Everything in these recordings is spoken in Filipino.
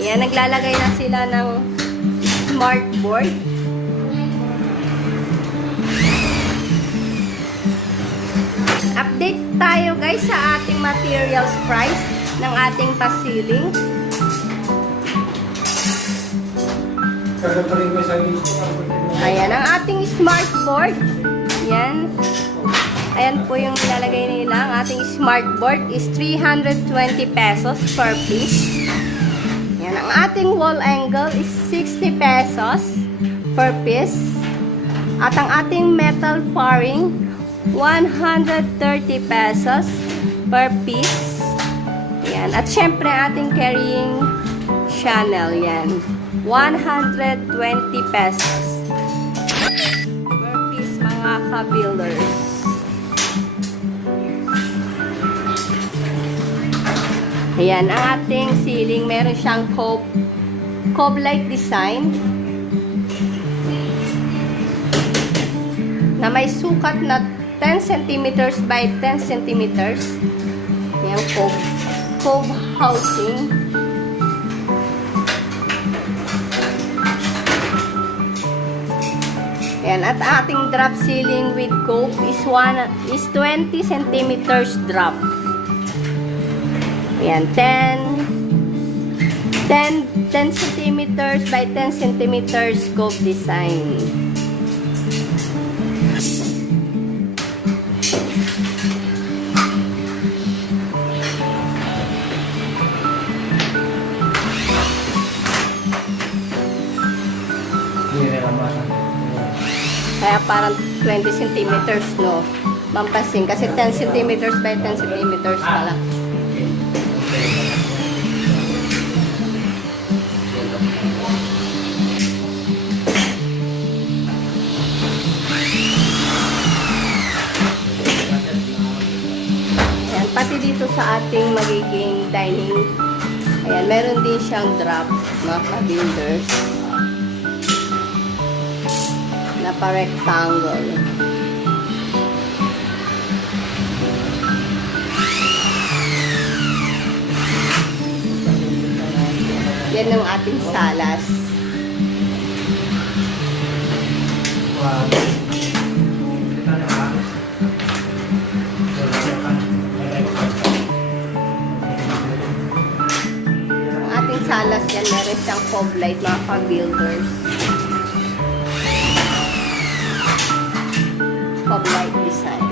Ayan, naglalagay na sila ng smart board. Update tayo guys sa ating materials price ng ating pa-ceiling. Ayan, ang ating smart board. Ayan. Ayan po yung nilalagay nila. Ang ating smart board is 320 pesos per piece. Ayan, ang ating wall angle is 60 pesos per piece. At ang ating metal paring, 130 pesos per piece. Ayan. At syempre, ating carrying channel. Yan. 120 pesos per piece, mga ka-builders. Ayan, ang ating ceiling, meron siyang cobe-like design na may sukat na 10 centimeters by 10 centimeters. Ayan, cobe housing. Ayan, at ating drop ceiling with cobe is 20 centimeters drop. Ayan, 10 centimeters by 10 centimeters cobe design. Kaya parang 20 centimeters, no? Mampasin. Kasi 10 centimeters by 10 centimeters pala. Ayan, pati dito sa ating magiging dining. Ayan, meron din siyang drop, mga ka-builders. Na pa-rectangle. Yan ang ating salas. Ang ating salas yan, meron siyang fog light, mga ka-builders. Cobe-like design.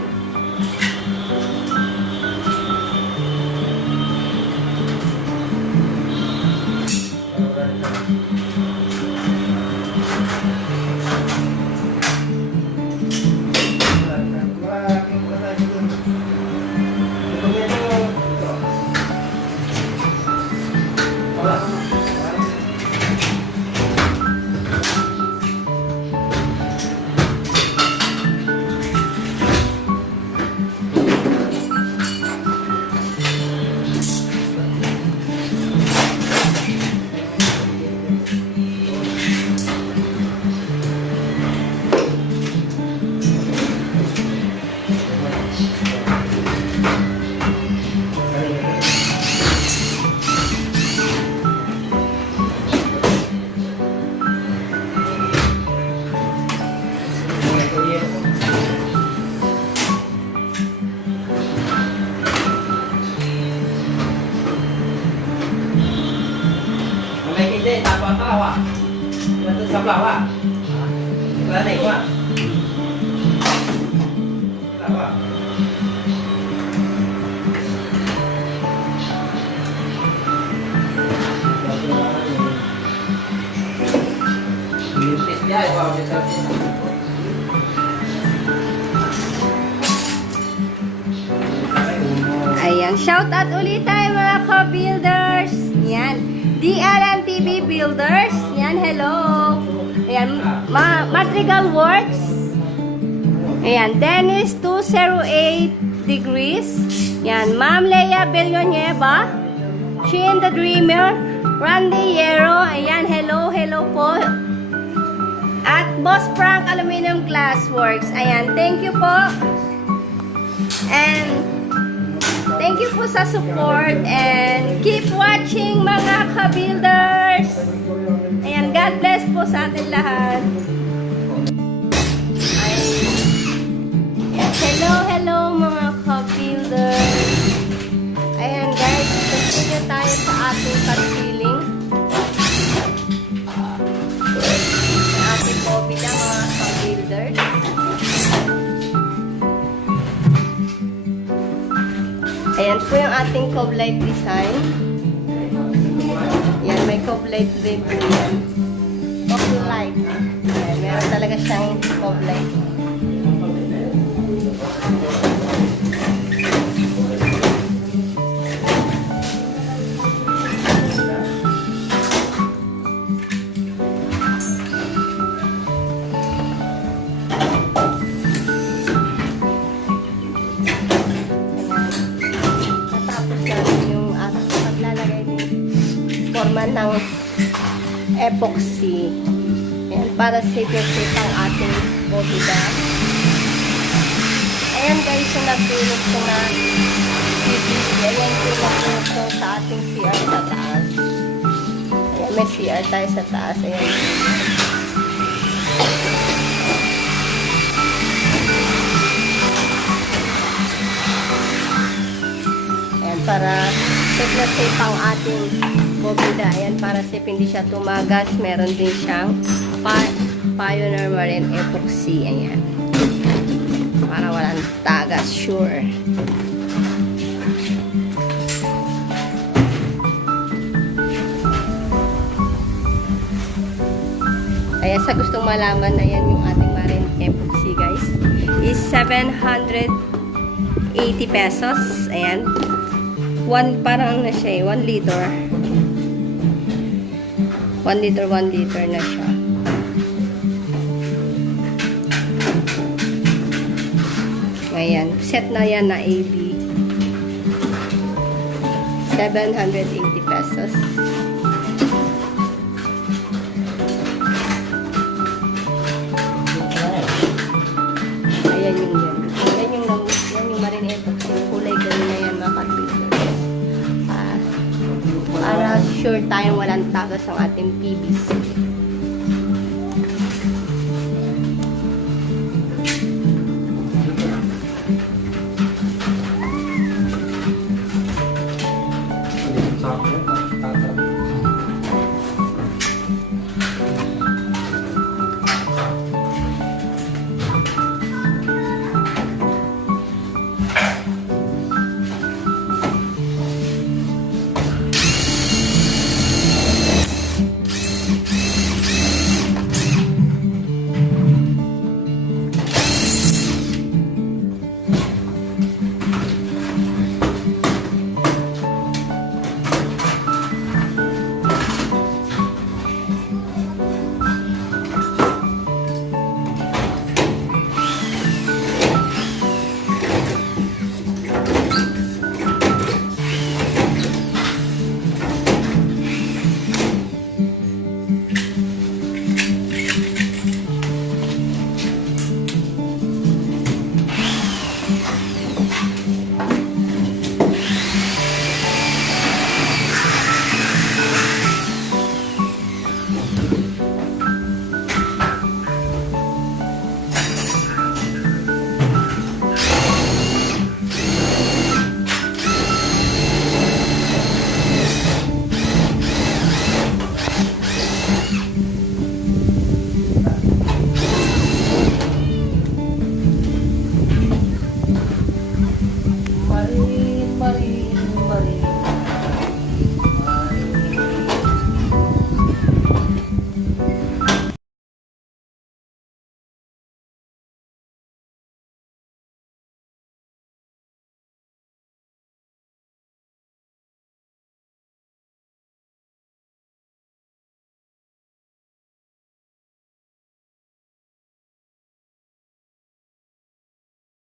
Hindi, tapos palawa. Ito sa palawa. Wala na iwa. Palawa. Tis dia, iwa. Ayan, shout out ulit tayo mga ka-builders. Yan. DLN TV Builders. Yan, hello. Ayan, Madrigal Works. Ayan, Dennis 208 degrees. Yan, Ma'am Leia Bellonieva. Chin the Dreamer. Randy Yero. Ayan, hello, hello po. At Boss Frank Aluminum Glass Works. Ayan, thank you po. And thank you po sa support and keep watching mga ka-builders. sa atin lahat. Ay, yes. Hello mga ka-builders. Ayan guys, continue tayo sa ating pag-ceiling. Sa ating cobe lang mga ka-builders. Ayan po yung ating cobe light design. Yan, may cobe light rin po yan. Cobe light. Ayan, meron talaga siyang cobe light. Forma ng epoxy. Ayan, para safe ang ating bobida. Ayan guys, yung nagtulog ko na PVC. Ayan yung nagtulog ko sa ating CR sa taas. Ayan, may CR tayo sa taas. Ayan. Ayan, para safe na safe ang ating bobida. Ayan, para safe hindi siya tumagas. Meron din siyang Pioneer Marine Epoxy. Ayan. Para walang tagas. Sure. Ayan, sa gustong malaman, ayan yung ating Marine Epoxy guys. Is 780 pesos. Ayan. Parang na siya eh. 1 liter. 1 liter na siya. Ayan. Set na yan na AB. 780 pesos. Ayan yung yan. Yan yung Marine Epoxy. Kulay gano'n na yan mga kapitler. Para sure tayong walang tagas ang ating PVC.